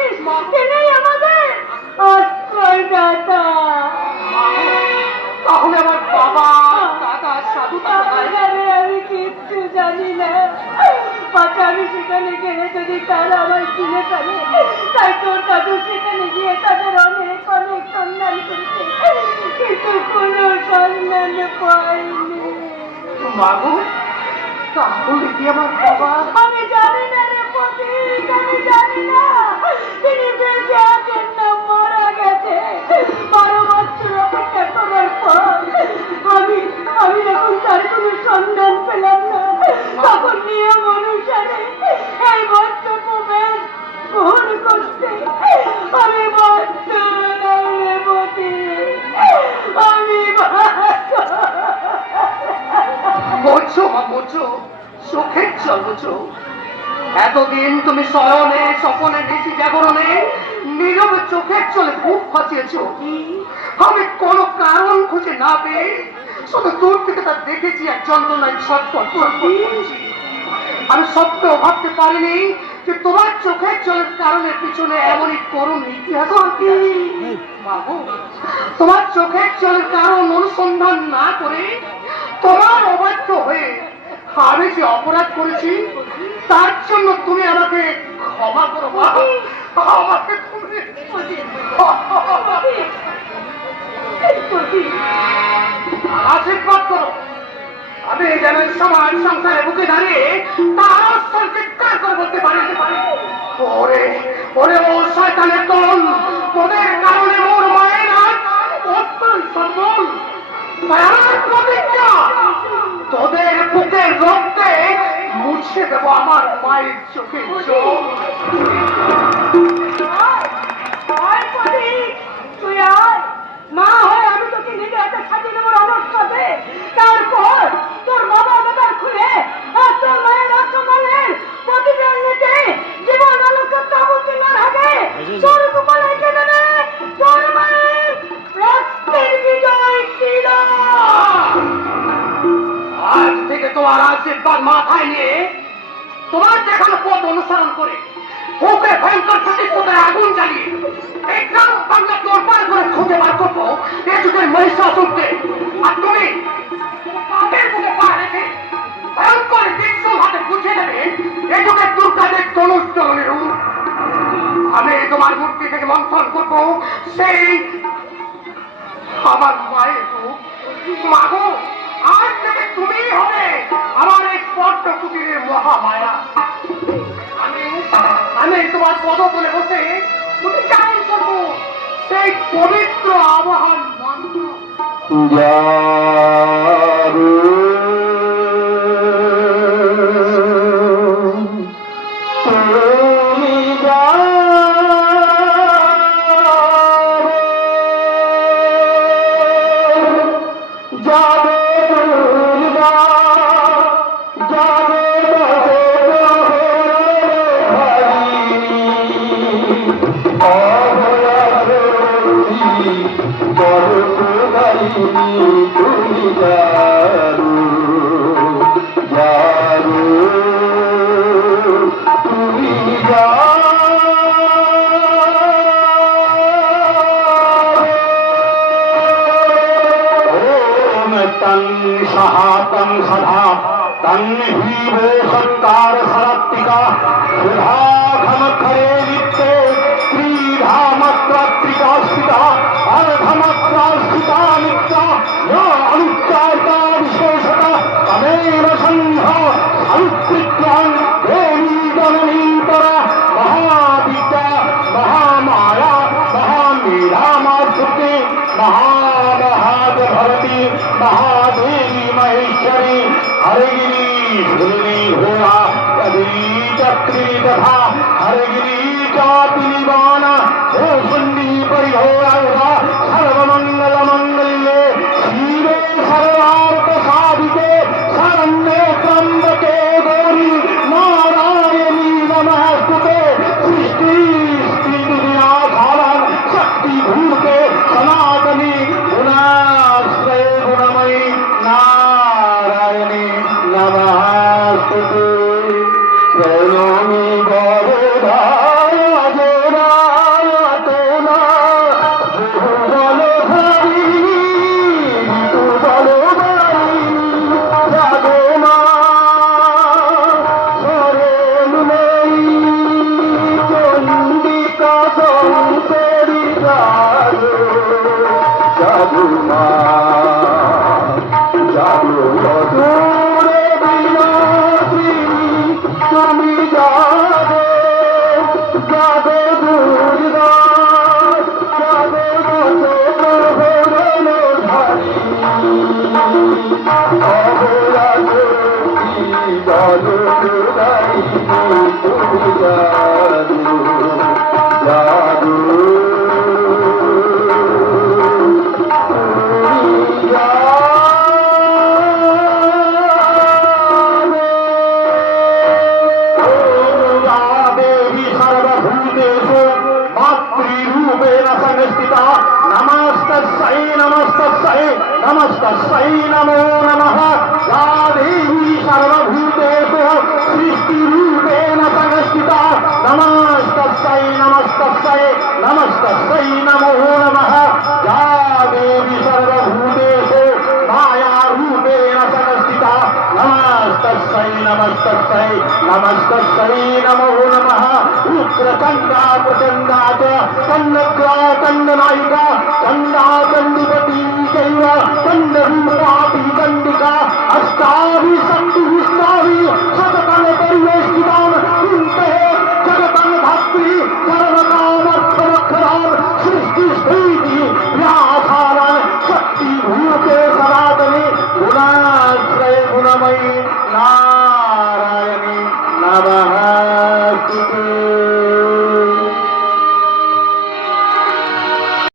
জানিস কেনেই আমাদের আশ্রয়দাতা। তাহলে আমার বাবা দাদা সাধু আমি কিচ্ছু জানি না। বাচ্চা আমি সেখানে গেলে যদি তারা আমার চিনে ফেলে, তাই তোর দাদু সেখানে গিয়ে তাদের অনেক অনেক সন্ধান করেছে, কিন্তু কোনো সন্ধান পাইনি। মাগো, তাহলে কি আমার বাবা? আমি জানি না রে পথিক, আমি জানি না তিনি বেঁচে আছেন না মারা গেছে। 12 বছর অপেক্ষা করার পর আমি যখন তার কোনো সন্ধান পেলাম না, তখন নিয়ম অনুসারে এই বস্ত্র প্রবেশ গ্রহণ করতে আমি বাধ্য হলাম রে পথিক, আমি বলছো মা, বলছো চোখের জল বলছো। এতদিন তুমি স্মরণে স্বপনে নিশি জাগরণে নীরবে চোখের চলে বুক ফাঁচিয়েছ। আমি কোনো কারণ খুঁজে না পেয়ে শুধু দূর থেকে তা দেখেছি এক যন্ত্রণায় ছটফট করছি। আমি সত্যিও ভাবতে পারিনি যে তোমার চোখের জলের কারণের পিছনে এমনই করুণ ইতিহাস। বাবু, তোমার চোখের জলের কারণ অনুসন্ধান না করে তোমার অবাধ্য হয়ে আমি যে অপরাধ করেছি তার জন্য তুমি আমাকে ক্ষমা করো মা। আমাকে তুমি আশীর্বাদ করো। আমি যেন সমাজ সংসারে বুকে দাঁড়িয়ে তার চিৎকার করে বলতে পারি, ওরে ওরে ও শয়তানের দল, তোদের কারণে ওর মায়ের আজ অত্যন্ত সম্বল। আমার প্রতিজ্ঞা, তোদের বুকের রক্তে মুছে দেবো আমার মায়ের চোখে জল। তুই আয়, না হয় আমি তোকে নিজে একটা সাজিয়ে দেবো আমার সাথে। তারপর তোর বাবা দাদার খুলে তোর মায়ের অসম্মানের প্রতিদান নিতে জীবন আলোকে তাবু কেনার আগে তোর কপালে এঁকে দেবে তোর মায়ের রক্তের বিজয় ছিল। আজ থেকে তোমার আশীর্বাদ মাথায় নিয়ে তোমার দেখানো পথ অনুসরণ করে বুকে ভয়ঙ্কর প্রতিশোধের আগুন জ্বালিয়ে এই গ্রাম বাংলা তোরপার করে খুঁজে বার করবো এ যুগের মহিষাসুরকে। আর তুমি পাপের বুকে পা রেখে ভয়ঙ্কর দৃশ্যল হাতে বুঝিয়ে দেবে এ যুগের দুর্গাদের তনুজ্জ্বলনের রূপ। আমি তোমার মূর্তি থেকে মন্থন করবো সেই আমার মায়ের রূপ। মাগো, আজ থেকে তুমিই হবে আমার এই পদ্ম কুটিরের মহামায়া। আমি তোমার পদতলে বসে উচ্চারণ করবো সেই পবিত্র আবাহন মন্ত্র। महादेवी महेश्वरी हरगिरी झुलनी हुआ कदरी चक्री तथा हरगिरी चापी निवाना हो सुंडी परिहोरा सर्वमंगल मंगल्ये शिवे सर्वार्थ साधिके शरण्ये त्र्यंबके गौरी नारायणी नमस्तुते सृष्टि स्थिति विनाशानं शक्ति भूते सनातनी गुणाश्रय गुणमयी नारायणी नमस्तुते प्रणोमि गौरधारा जादू देवी सर्वभूतेषु मातृरूपेण संस्थिता नमस्तस्यै नमस्तस्यै नमस्तस्यै नमो नमः या देवी सर्वभूतेषु सृष्टिरूपेण संस्थिता नमस्तस्यै नमस्तस्यै नमस्तस्यै नमो नमः या देवी सर्वभूतेषु मायारूपेण संस्थिता नमस्तस्यै नमस्तस्यै नमस्तस्यै नमो नमः रुद्रचण्डा प्रचण्डा च कन्नग्रा कन्ननायिका चण्डा चण्डिपती चैव चण्डरूपा